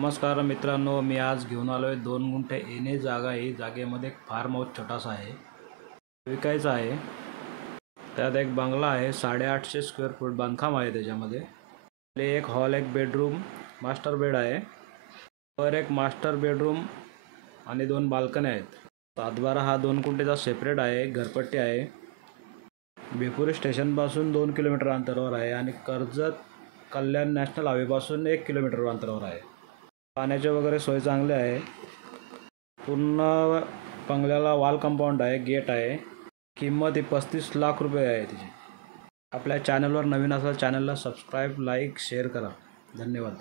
नमस्कार मित्रांनो, मी आज घेऊन आलो आहे 2 गुंठे येणे जागा आहे। जागेमध्ये एक फार्म हाऊस छोटासा आहे, विकायचा आहे। त्यात एक बंगला आहे, 850 स्क्वेअर फूट बांधकाम आहे। त्याच्यामध्ये एक हॉल, एक बेडरूम, मास्टर बेड आहे। वर एक मास्टर बेडरूम आणि 2 बाल्कनी आहेत। सातबारा हा 2 गुंठेचा सेपरेट आहे, घरपट्टी आहे। बेपुरी स्टेशनपासून 2 किलोमीटर अंतरावर आहे आणि कर्जत कल्याण नॅशनल हायवेपासून 1 किलोमीटर अंतरावर आहे। पाण्याचे वगैरे सोय चांगली आहे। पूर्ण बंगल्याला वॉल कंपाऊंड आहे, गेट आहे। किंमत ही 35 लाख रुपये आहे तिची। आपल्या चॅनलवर नवीन असाल चॅनलला सबस्क्राईब, लाईक, शेअर करा। धन्यवाद।